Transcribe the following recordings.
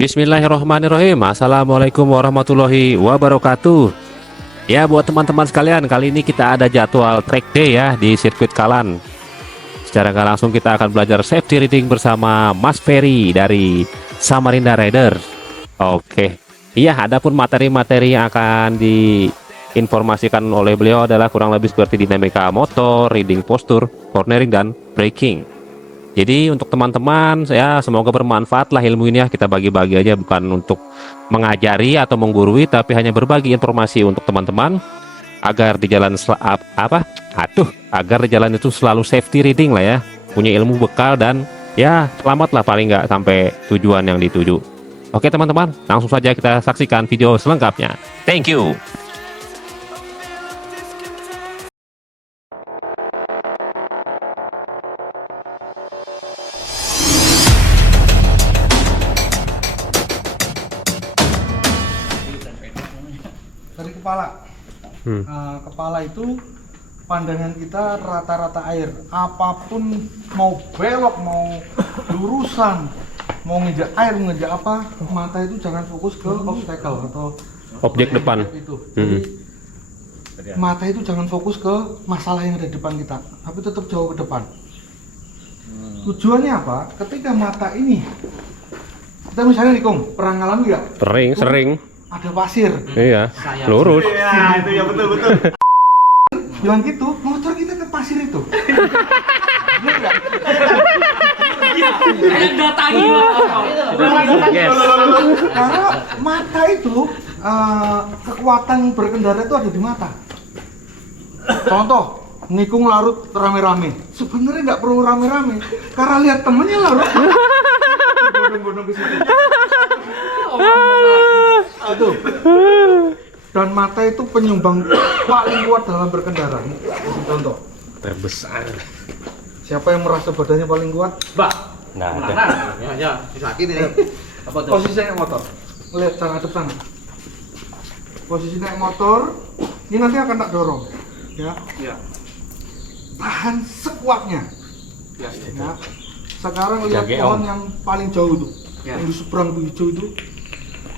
Bismillahirrahmanirrahim. Assalamualaikum warahmatullahi wabarakatuh. Ya, buat teman-teman sekalian, kali ini kita ada jadwal track day ya di sirkuit Kalan. Secara nggak langsung kita akan belajar safety riding bersama Mas Ferry dari Samarinda Riders. Oke. Iya, adapun materi-materi yang akan diinformasikan oleh beliau adalah kurang lebih seperti dinamika motor, riding postur, cornering dan braking. Jadi untuk teman-teman, saya semoga bermanfaat lah ilmu ini ya. Kita bagi-bagi aja, bukan untuk mengajari atau menggurui, tapi hanya berbagi informasi untuk teman-teman agar di jalan agar di jalan itu selalu safety riding lah ya, punya ilmu bekal dan ya selamat lah paling nggak sampai tujuan yang dituju. Oke teman-teman, langsung saja kita saksikan video selengkapnya. Thank you. Dari kepala. Kepala itu pandangan kita rata-rata air. Apapun mau belok, mau lurusan, mau nginjak air, nginjak apa, mata itu jangan fokus ke obstacle atau Objek depan. itu. Jadi, mata itu jangan fokus ke masalah yang ada di depan kita, tapi tetap jauh ke depan. Tujuannya apa? Ketika mata ini, kita misalnya nih Kung, pernah ngalamin nggak? Sering. Ada pasir. Iya, lurus. Iya, itu ya betul. Bilang gitu, motor kita ke pasir itu. Bener nggak? Kayak datangi Yes. Karena mata itu, kekuatan berkendara itu ada di mata. Contoh, nikung larut rame-rame. Sebenarnya nggak perlu rame-rame, karena lihat temennya larut. Bodong-bodong ke situ. Aduh. Dan mata itu penyumbang paling kuat dalam berkendara. Contoh. Terbesar. Siapa yang merasa badannya paling kuat? Mbak, Nggak ada. ya, sakit ini. Apa tuh? Posisi naik motor. Lihat cara hadap sana. Posisi naik motor, ini nanti akan tak dorong. Ya. Ya. Tahan sekuatnya. Ya. Ya. Sekarang lihat Jaga, pohon Om. yang paling jauh itu. Ya. Yang di seberang itu hijau itu.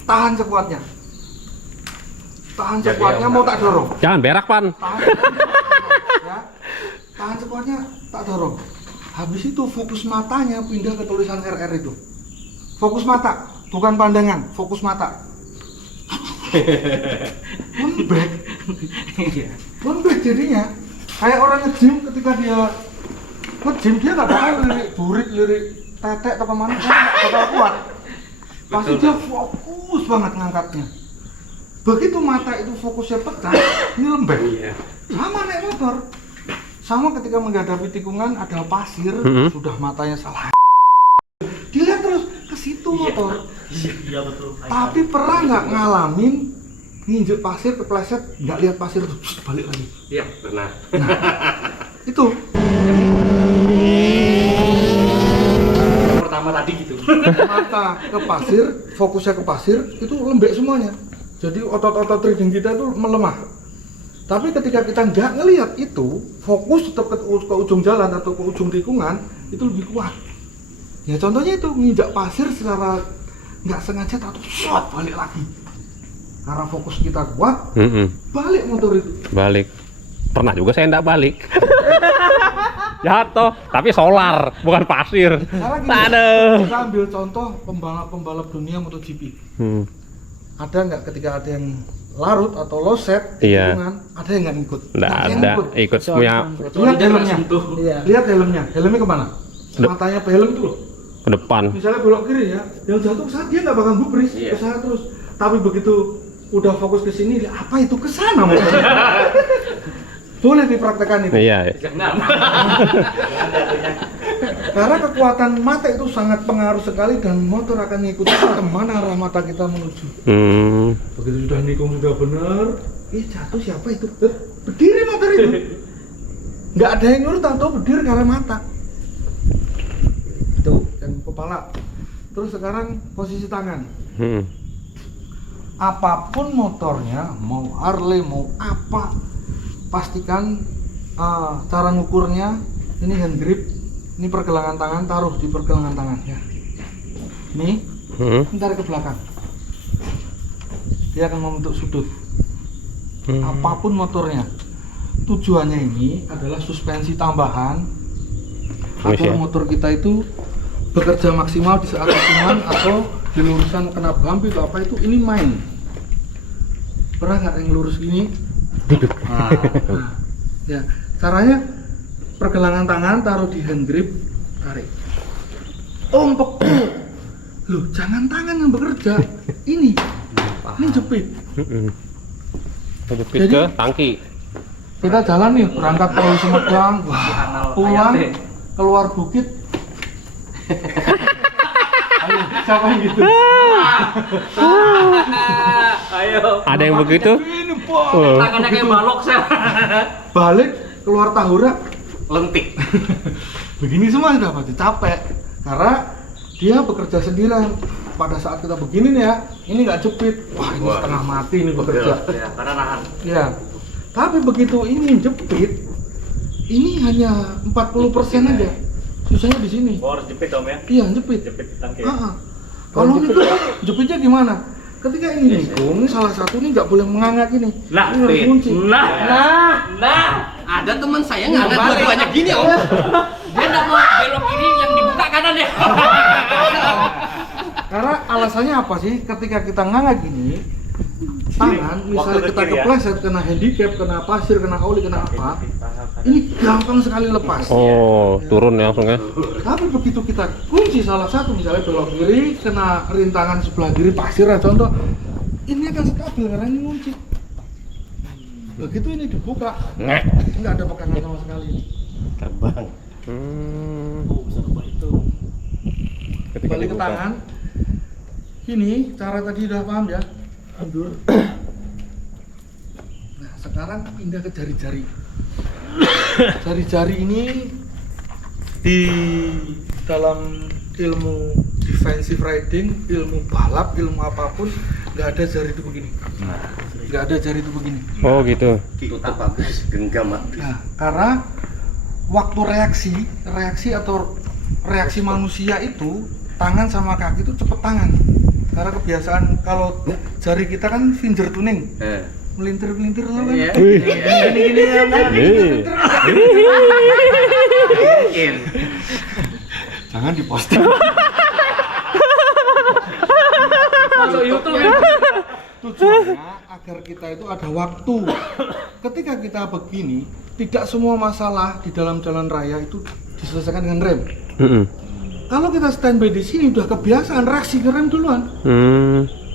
Tahan sekuatnya. Tahan sekuatnya, mau tak dorong. Jangan berak, Pan. Tahan. Ya. Tahan sekuatnya, tak dorong. Habis itu fokus matanya pindah ke tulisan RR itu. Fokus mata, bukan pandangan, fokus mata. Lembek. Lembek jadinya. Kayak orang nge-gym, ketika dia nge-gym dia nggak bakal lirik burik, lirik tetek atau kemana, nggak bakal kuat. Pasti dia fokus banget ngangkatnya. Begitu mata itu fokusnya pecah, ini lembek. Sama naik motor. Sama ketika menghadapi tikungan ada pasir, sudah matanya salah. Dilihat terus ke situ motor. Iya betul. Tapi pernah nggak ngalamin nginjek pasir kepleset, nggak lihat pasir terus balik lagi? Iya, pernah. Itu Pertama tadi gitu. mata ke pasir, fokusnya ke pasir, itu lembek semuanya. Jadi otot-otot riding kita itu melemah. Tapi ketika kita nggak ngelihat itu, fokus tetap ke ujung jalan atau ke ujung tikungan, itu lebih kuat. Ya contohnya itu, nginjak pasir secara nggak sengaja atau shot balik lagi. Karena fokus kita kuat, balik motor itu. Balik. Pernah juga saya enggak balik. Jatuh, tapi solar, bukan pasir. Sekarang gini, Aduh. kita ambil contoh pembalap-pembalap dunia MotoGP. Ada nggak ketika ada yang larut atau low set di Iya. tikungan, ada yang nggak ngikut? Nggak Nggak yang ada. ngikut. Ikut semuanya Lihat helmnya. Iya. Lihat helmnya. Helmnya kemana? Matanya ke helm itu loh. ke depan. Misalnya belok kiri ya, yang jatuh ke sana dia nggak bakal gubris Iya. ke sana terus. Tapi begitu udah fokus ke sini, apa itu ke sana motor? Boleh dipraktekkan itu. Iya. Jangan. Karena kekuatan mata itu sangat pengaruh sekali dan motor akan mengikuti kemana arah mata kita menuju. Begitu sudah nikung sudah benar, jatuh siapa itu? Berdiri motor itu. Nggak ada yang nyuruh, tahu berdiri karena mata. Itu yang kepala. Terus sekarang posisi tangan. Apapun motornya, mau Harley, mau apa, pastikan cara ngukurnya ini hand grip, ini pergelangan tangan, taruh di pergelangan tangan ya. Ini Ntar ke belakang. Dia akan membentuk sudut. Apapun motornya. Tujuannya ini adalah suspensi tambahan agar motor kita itu bekerja maksimal di saat tikungan atau di lurusan kena bump itu apa itu ini main. Pernah nggak yang lurus gini? Nah, ya caranya pergelangan tangan taruh di hand grip, tarik. Empuk. Loh, jangan tangan yang bekerja. Ini jepit. Jepit Jadi, ke tangki. Kita jalan nih, berangkat dari Sumedang, pulang, keluar bukit. Ayo, siapa yang gitu? Ayo. Ada yang begitu? Ini, Pak. Tangannya kayak balok saya. Balik, keluar Tahura, Lentik. begini semua sudah pasti capek. Karena dia bekerja sendirian. Pada saat kita begini nih ya, ini nggak jepit. Wah, ini setengah mati ini bekerja. Ya, karena nahan. Ya. Tapi begitu ini jepit, ini hanya 40% aja. Susahnya di sini. Oh, harus jepit om ya? Iya, jepit. Jepit tangki. Kalau ini tuh jepitnya gimana? Ketika ini nikung, salah satu ini nggak boleh mengangkat ini. Nah, ini harus kunci. Nah, ada teman saya nggak dua-duanya gini om. Dia nggak mau belok kiri yang dibuka kanan ya. Karena alasannya apa sih? Ketika kita ngangkat gini, tangan misalnya waktu kita ke kiri ya? kepleset, kena handicap, kena pasir, kena oli, kena apa, ini gampang sekali lepas. Oh, turun ya langsung ya. Tapi begitu kita kunci salah satu, misalnya belok kiri, kena rintangan sebelah kiri pasir ya contoh, ini akan stabil karena ini kunci. Begitu ini dibuka, nggak ada pegangan sama sekali. Terbang. Ketika Balik ke dibuka. tangan, ini cara tadi udah paham ya, mundur. Nah sekarang pindah ke jari-jari. Jari-jari ini di dalam ilmu defensive riding, ilmu balap, ilmu apapun, nggak ada jari itu begini. Nggak ada jari itu begini. Oh gitu. Tutup habis, genggam habis. Nah, karena waktu reaksi atau reaksi manusia itu tangan sama kaki itu cepet tangan. Karena kebiasaan kalau jari kita kan finger tuning, melintir-melintir loh kan. Iya. Gini-gini ya. Mungkin. Jangan diposting. Masuk YouTube ya. Tujuannya agar kita itu ada waktu. Ketika kita begini, tidak semua masalah di dalam jalan raya itu diselesaikan dengan rem. Kalau kita standby di sini udah kebiasaan reaksi ke rem duluan.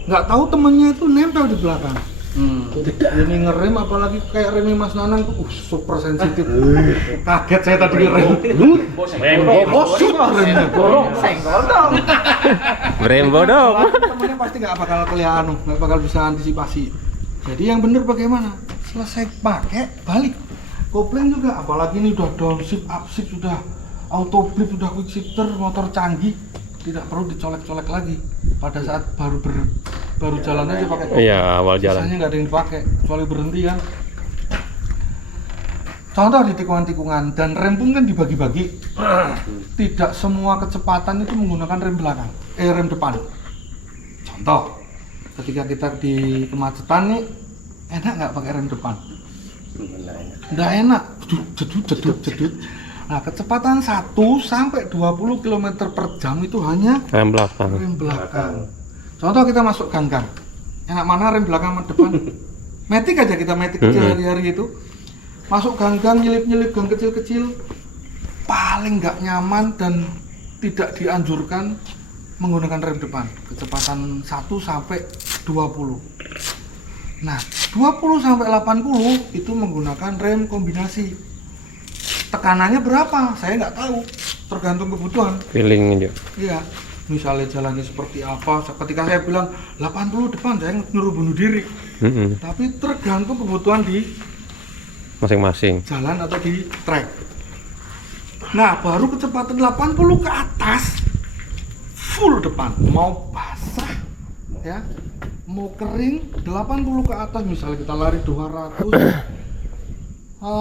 Nggak tahu temennya itu nempel di belakang. Ini ngerem apalagi kayak remnya Mas Nanang tuh super sensitif. Kaget saya tadi ngerem. Bosut remnya. Senggol dong. Brembo dong. Temennya pasti nggak bakal kelihatan, nggak bakal bisa antisipasi. Jadi yang bener bagaimana? Selesai pakai balik. Kopling juga, apalagi ini udah downshift, upshift, sudah auto blip, sudah quick shifter, motor canggih, tidak perlu dicolek-colek lagi. Pada saat baru jalan aja pakai kopling. Iya, awal jalan. Sisanya nggak ada yang dipakai, kecuali berhenti kan. Contoh di tikungan-tikungan, dan rem pun kan dibagi-bagi. Tidak semua kecepatan itu menggunakan rem depan. Contoh, ketika kita di kemacetan nih, enak nggak pakai rem depan? Nggak enak, jedut. Nah, kecepatan 1 sampai 20 km per jam itu hanya Rem belakang. rem belakang. Contoh kita masuk gang-gang, enak mana rem belakang sama depan? Metik aja kita metik kecil hari-hari itu. Masuk gang-gang, nyelip-nyelip gang kecil-kecil, paling nggak nyaman dan tidak dianjurkan menggunakan rem depan. Kecepatan 1 sampai 20. Nah, 20 sampai 80 itu menggunakan rem kombinasi. Tekanannya berapa? Saya nggak tahu, tergantung kebutuhan. Feeling aja. Iya, misalnya jalannya seperti apa. Ketika saya bilang 80 depan, saya nyuruh bunuh diri. Tapi tergantung kebutuhan di Masing-masing. jalan atau di trek. Nah, baru kecepatan 80 ke atas, full depan. Mau basah, ya, mau kering, 80 ke atas. Misalnya kita lari 200,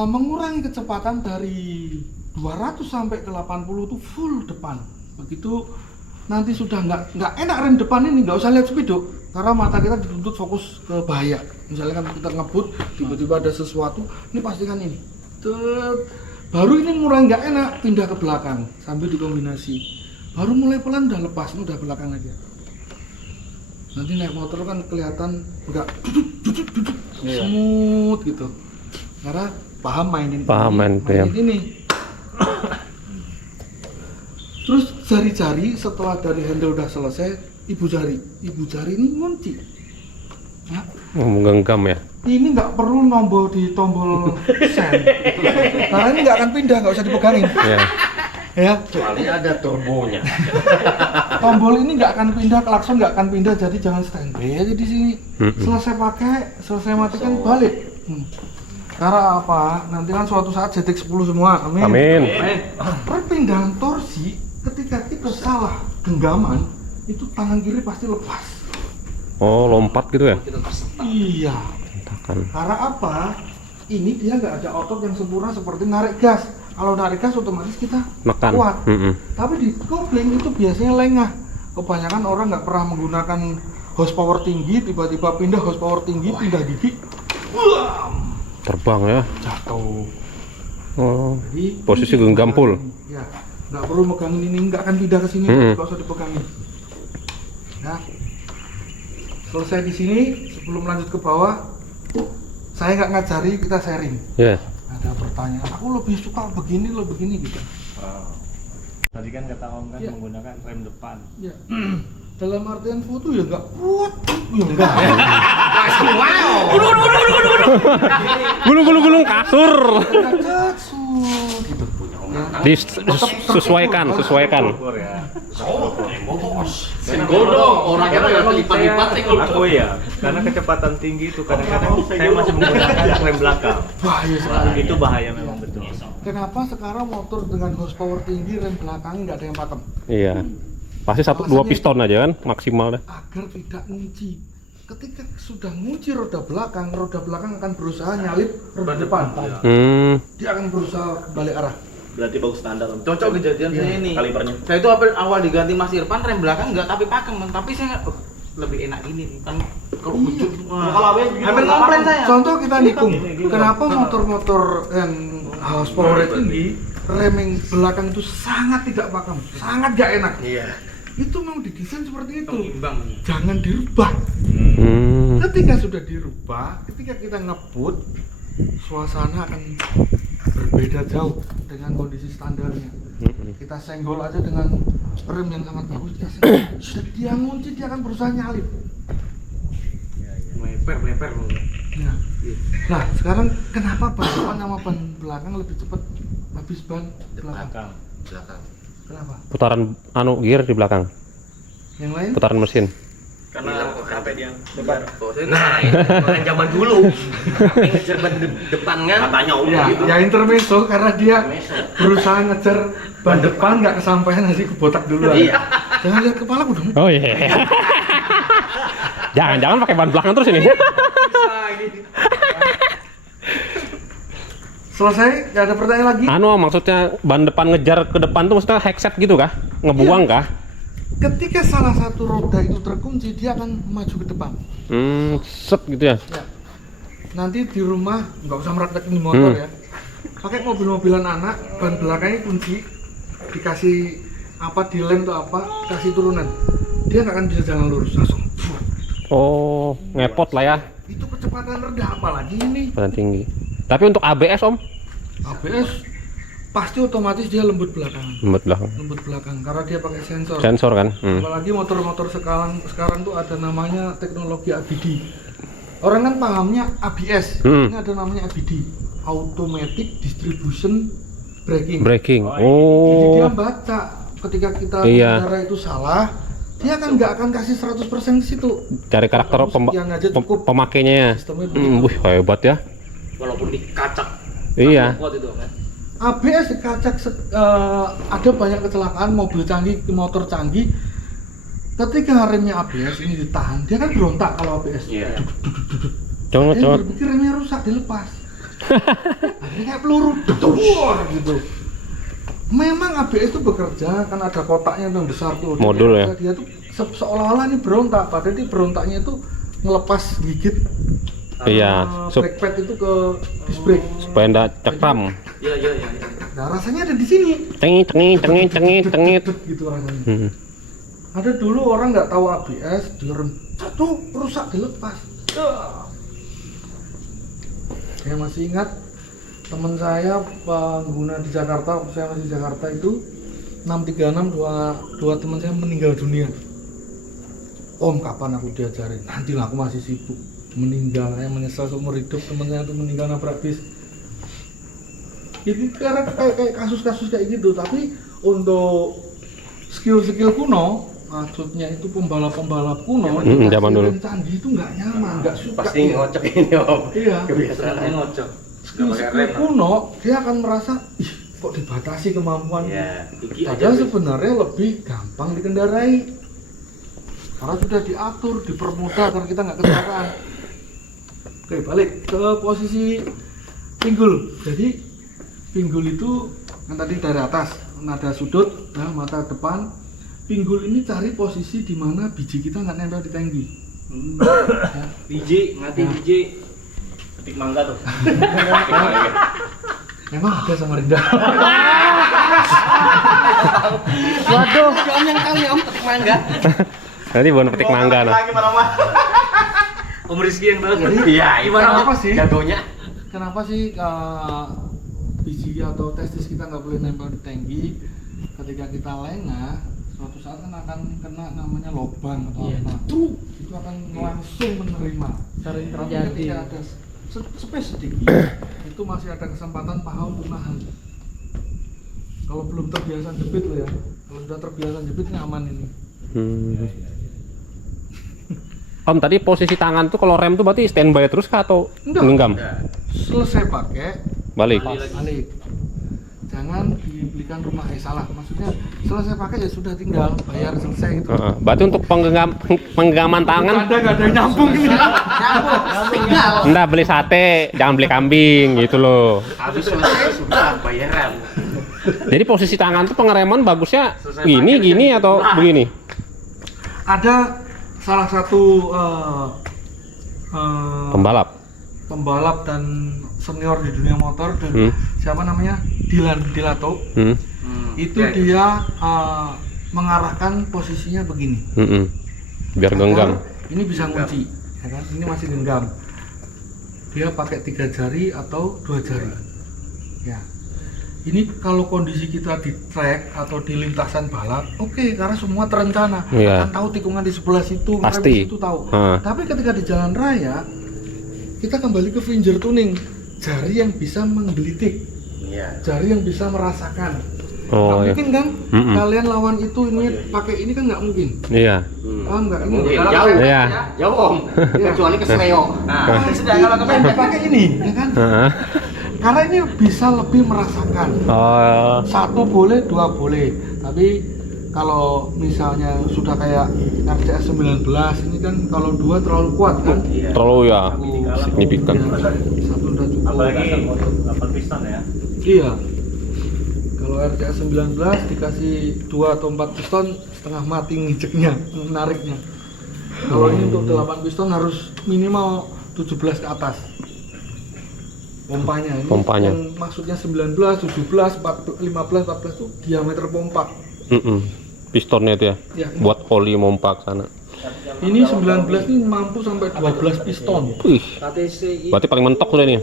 mengurangi kecepatan dari 200 sampai ke 80 itu full depan. Begitu nanti sudah nggak enak rem depan ini, nggak usah lihat spidol, karena mata kita dituntut fokus ke bahaya. Misalnya kan kita ngebut, tiba-tiba ada sesuatu, ini pastikan ini. Baru ini mulai nggak enak, pindah ke belakang sambil dikombinasi. Baru mulai pelan udah lepas, ini udah belakang aja. Nanti naik motor kan kelihatan nggak duduk smooth gitu. Karena paham mainin ini. Terus jari-jari setelah dari handle udah selesai, ibu jari ini ngunci. Ya. Menggenggam ya. Ini nggak perlu nombor di tombol sen, karena ini nggak akan pindah, nggak usah dipegangin. Ya. Kecuali ada turbonya. Tombol ini nggak akan pindah, klakson nggak akan pindah, jadi jangan standby aja di sini. Selesai pakai, selesai matikan balik. Karena apa? Nanti kan suatu saat ZX 10 semua, amin. Amin. Perpindahan torsi ketika kita salah genggaman, itu tangan kiri pasti lepas. Oh, lompat gitu ya? Iya. Karena apa? Ini dia nggak ada otot yang sempurna seperti narik gas. Kalau narik gas otomatis kita Nekan. kuat. Tapi di kopling itu biasanya lengah. Kebanyakan orang nggak pernah menggunakan horsepower tinggi, tiba-tiba pindah horsepower tinggi, pindah gigi, Terbang ya. jatuh. Oh. Jadi Posisi ini genggam full. Ya, nggak perlu megangin ini, nggak akan pindah ke sini, nggak usah dipegangin. Ya. Selesai di sini, sebelum lanjut ke bawah, saya nggak ngajari, kita sharing. Ya. Ada pertanyaan, aku lebih suka begini, lo begini gitu. Tadi kan kata Om kan Iya. menggunakan rem depan. Ya. Dalam artian foto ya nggak kuat, ya enggak. Gulung kasur. Gitu. Ya. Sesuaikan. Senggol dong, orangnya udah lipat-lipat senggol. Aku ya, karena kecepatan tinggi itu kadang-kadang saya masih menggunakan rem belakang. Bahaya sekali. Itu bahaya memang betul. Kenapa sekarang motor dengan horsepower tinggi rem belakang nggak ada yang pakem? Iya. Pasti 1-2 piston aja kan maksimal deh. Agar tidak ngunci. Ketika sudah ngunci roda belakang akan berusaha nyalip roda depan. Dia akan berusaha balik arah. Berarti bagus standar. Cocok kejadian saya ini. Kalipernya. Saya itu awal diganti Mas Irfan rem belakang enggak tapi pakem, tapi saya lebih enak ini kan kalau bujuk. Kalau ABS begitu. Hampir komplain saya. Contoh kita nikung. Kenapa motor-motor yang horsepower tinggi reming belakang itu sangat tidak pakem, sangat gak enak. Iya. Itu memang didesain seperti itu. Imbang. Jangan dirubah. Ketika sudah dirubah, ketika kita ngebut, suasana akan berbeda jauh dengan kondisi standarnya. Kita senggol aja dengan rem yang sangat bagus, dia senggol. Sudah dia ngunci, dia akan berusaha nyalip. Meper. Nah, sekarang kenapa ban depan sama ban belakang lebih cepat habis ban belakang? Kenapa? Putaran gear di belakang. Yang lain? Putaran mesin. Karena sampai dia depan. Nah, orang zaman dulu. Tapi ngejar ban depan kan. Katanya Om Ya, gitu. ya intermezzo karena dia berusaha ngejar ban depan nggak kesampaian nanti kebotak dulu. Iya. Jangan lihat kepala udah. Oh iya. Jangan pakai ban belakang terus ini. Selesai, nggak ada pertanyaan lagi. Maksudnya ban depan ngejar ke depan tuh maksudnya headset gitu kah? Ngebuang kah? Ketika salah satu roda itu terkunci, dia akan maju ke depan. Set gitu ya. Ya. Nanti di rumah nggak usah meraktekin motor ya. Pakai mobil-mobilan anak, ban belakangnya kunci, dikasih apa dilem atau apa, kasih turunan, dia nggak akan bisa jalan lurus langsung. Oh, ngepot lah ya. Itu kecepatan rendah, apalagi ini. Kecepatan tinggi. Tapi untuk ABS Om? ABS pasti otomatis dia lembut belakang. Lembut belakang. Karena dia pakai sensor. Sensor kan? Apalagi motor-motor sekarang tuh ada namanya teknologi ABD. Orang kan pahamnya ABS. Ini ada namanya ABD, Automatic Distribution Braking. Oh. Jadi dia baca ketika kita bicara itu salah, dia kan nggak akan kasih 100% ke situ. Cari karakter Sekian aja cukup. pemakainya ya. Sistemnya begitu. Wih, hebat ya. Walaupun dikacak. Iya. Kuat itu kan. ABS dikacak, ada banyak kecelakaan mobil canggih, motor canggih. Ketika remnya ABS ini ditahan, dia kan berontak kalau ABS. Iya. Dia berpikir remnya rusak, dilepas. Akhirnya kayak peluru, gitu. Memang ABS itu bekerja kan ada kotaknya yang besar tuh. Modul ya? Dia tuh seolah-olah ini berontak, padahal dia berontaknya itu ngelepas gigit Iya, brake pad itu ke disc brake. supaya nggak cekram. Iya. Nah rasanya ada di sini. Cengit. Gitu rasanya. Hmm. Ada dulu orang nggak tahu ABS, direm, tuh rusak dilepas. Saya masih ingat teman saya pengguna di Jakarta, saya masih di Jakarta itu 636 dua teman saya meninggal dunia. Om, kapan aku diajarin? Nantilah, aku masih sibuk. Meninggal, saya menyesal seumur hidup, teman saya itu meninggal nabrak bis. Jadi karena kayak kasus-kasus kayak gitu, tapi untuk skill suatu saat kan akan kena namanya lubang atau apa, itu akan langsung menerima. Tapi ketika ada space sedikit, itu masih ada kesempatan paha untuk nahan. Kalau belum terbiasa jepit lo ya, kalau sudah terbiasa jepit ini aman ini. Om, tadi posisi tangan tuh kalau rem tuh berarti standby terus kah atau Enggak. genggam? Selesai pakai, Balik. balik. Jangan dibelikan rumah, salah. Maksudnya selesai pakai ya sudah tinggal bayar selesai gitu. Berarti untuk penggenggaman tangan, Ada nggak ada yang nyambung ini. Tinggal. enggak beli sate, jangan beli kambing gitu loh. Habis selesai sudah bayaran. Jadi posisi tangan tuh pengereman bagusnya gini atau begini? Ada salah satu pembalap dan senior di dunia motor dan siapa namanya Dylan Dilato itu dia mengarahkan posisinya begini Biar genggam. ini bisa ngunci ya kan, ini masih genggam, dia pakai 3 jari atau 2 jari ya. Ini kalau kondisi kita di track atau di lintasan balap, oke, karena semua terencana. Iya. Akan tahu tikungan di sebelah situ, ngerem Pasti. di situ tahu. Tapi ketika di jalan raya, kita kembali ke finger tuning, jari yang bisa menggelitik, jari yang bisa merasakan. Oh Nggak iya. mungkin kan? Kalian lawan itu ini pakai ini kan nggak mungkin. Iya. Paham nggak? Ini Jauh. Iya. Jauh om. Kecuali ke Sleo. Nah, sudah kalau Yang dipakai ini, ya kan? Heeh. Karena ini bisa lebih merasakan. Oh. 1 boleh, 2 boleh. Tapi kalau misalnya sudah kayak RCS 19 ini kan kalau 2 terlalu kuat kan? Terlalu ya signifikan. 1 udah cukup. Apalagi kapal piston ya. Iya. Kalau RCS 19 dikasih 2 atau 4 piston setengah mati ngijeknya, nariknya. Kalau ini untuk 8 piston harus minimal 17 ke atas. Pompanya ini Pompanya. yang maksudnya 19, 17, 15, 14 itu diameter pompa. Pistonnya itu ya. Ya, Buat oli mompak sana. ini 19 ini mampu sampai 12 piston. Wih. Berarti paling mentok sudah ini.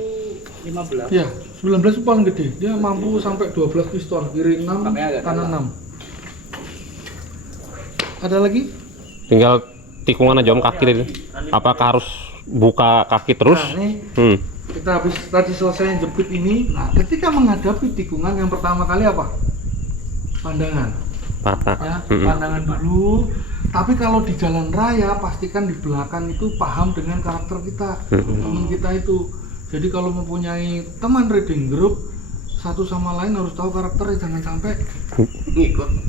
Ya, 19 itu paling gede. Dia mampu sampai 12 piston, kiri 6, kanan 6. Ada lagi? Tinggal tikungan aja om kaki tadi. Apakah harus buka kaki terus? Nah, ini kita habis tadi selesai jepit ini. Nah, ketika menghadapi tikungan yang pertama kali apa? Pandangan. Patah. Ya, pandangan dulu. Tapi kalau di jalan raya pastikan di belakang itu paham dengan karakter kita, teman kita itu. Jadi kalau mempunyai teman riding group, satu sama lain harus tahu karakternya, jangan sampai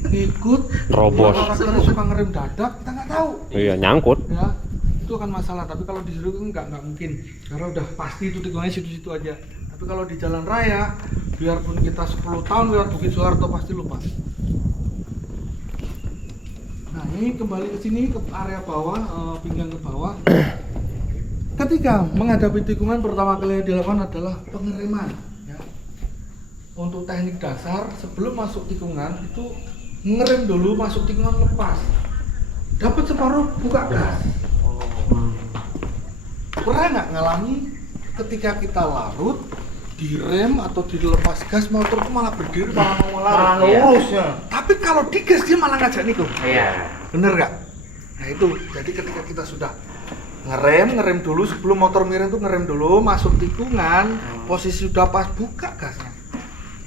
ngikut Robos. karakternya suka ngerem dadak, kita nggak tahu Iya, nyangkut. ya, itu akan masalah. Tapi kalau di situ kan nggak mungkin, karena udah pasti itu tikungannya situ-situ aja. Tapi kalau di jalan raya, biarpun kita 10 tahun lewat Bukit Soeharto pasti lupa. Nah ini kembali ke sini, ke area bawah, pinggang ke bawah. Ketika menghadapi tikungan, pertama kali yang dilakukan adalah pengereman ya. Untuk teknik dasar, sebelum masuk tikungan itu ngerem dulu, masuk tikungan lepas. Dapat separuh, buka gas. Pernah nggak ngalami ketika kita larut, direm atau dilepas gas, motor itu malah berdiri, malah mau larut. lurus ya. Tapi kalau digas dia malah ngajak nikung. Iya. Bener nggak? Nah itu, jadi ketika kita sudah ngerem dulu sebelum motor miring itu ngerem dulu, masuk tikungan, posisi sudah pas, buka gasnya.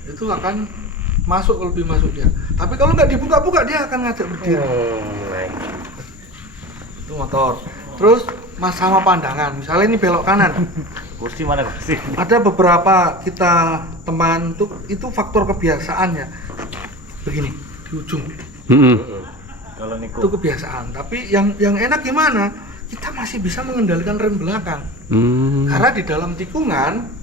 Itu akan lebih masuk dia. Tapi kalau nggak dibuka-buka dia akan ngajak berdiri. Itu motor. Terus sama pandangan, misalnya ini belok kanan. Kursi mana kursi? Ada beberapa kita teman itu faktor kebiasaannya. Begini, di ujung. Kalau Niko Itu kebiasaan. Tapi yang enak gimana? Kita masih bisa mengendalikan rem belakang. Karena di dalam tikungan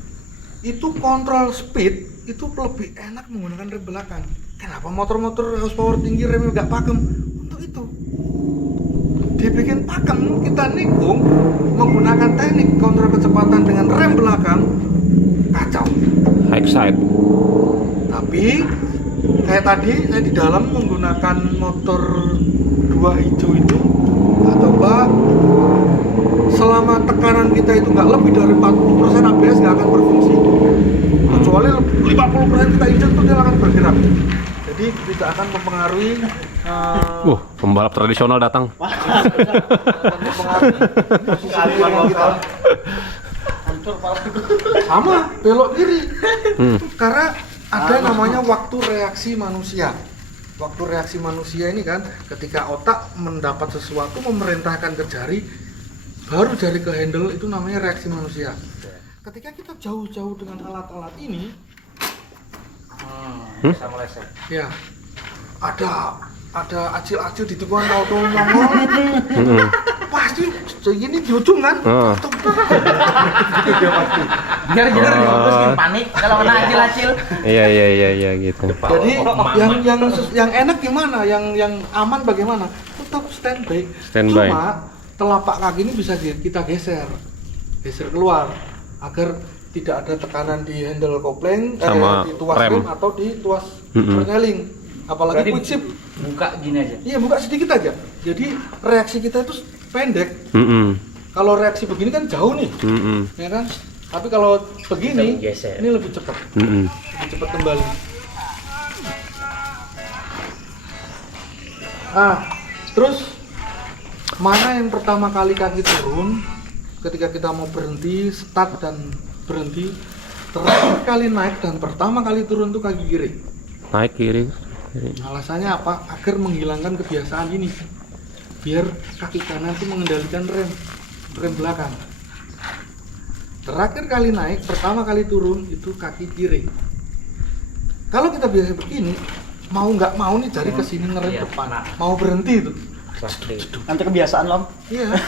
itu kontrol speed itu lebih enak menggunakan rem belakang. Kenapa motor-motor horsepower tinggi remnya nggak pakem? Untuk itu dibikin pakem, kita nikung menggunakan teknik kontrol kecepatan dengan rem belakang, kacau. High side. Tapi kayak tadi saya di dalam menggunakan motor 2 hijau itu, nggak coba selama tekanan kita itu nggak lebih dari 40% ABS nggak akan berfungsi, kecuali 50% kita injek tuh dia akan bergerak. Jadi tidak akan mempengaruhi Pembalap tradisional datang. akan mempengaruhi posisi miring kita. Sama belok kiri. Karena ada namanya waktu reaksi manusia. Waktu reaksi manusia ini kan ketika otak mendapat sesuatu memerintahkan ke jari, baru jari ke handle, itu namanya reaksi manusia. Ketika kita jauh-jauh dengan alat-alat ini, Bisa meleset. ya ada acil-acil di tikungan tahu-tahu nongol, pasti segini di ujung kan? Biar terus panik kalau kena acil-acil. Iya gitu. Jadi yang enak gimana? Yang aman bagaimana? Tetap standby. Standby. Cuma telapak kaki ini bisa kita geser keluar agar tidak ada tekanan di handle kopling, Sama di tuas rem. rem atau di tuas perneling. Apalagi Berarti quick shift, buka gini aja. iya buka sedikit aja. Jadi reaksi kita itu pendek. Kalau reaksi begini kan jauh nih, ya kan? Tapi kalau begini, ini lebih cepat. Lebih cepat kembali. Terus mana yang pertama kali kaki turun ketika kita mau berhenti, start dan berhenti, terakhir kali naik dan pertama kali turun tuh kaki kiri. Naik kiri. Alasannya apa? Agar menghilangkan kebiasaan ini, biar kaki kanan tuh mengendalikan rem belakang. Terakhir kali naik, pertama kali turun itu kaki kiri. Kalau kita biasa begini, mau nggak mau nih jari kesini ngerem depan, mau berhenti itu. nanti kebiasaan Om. Iya.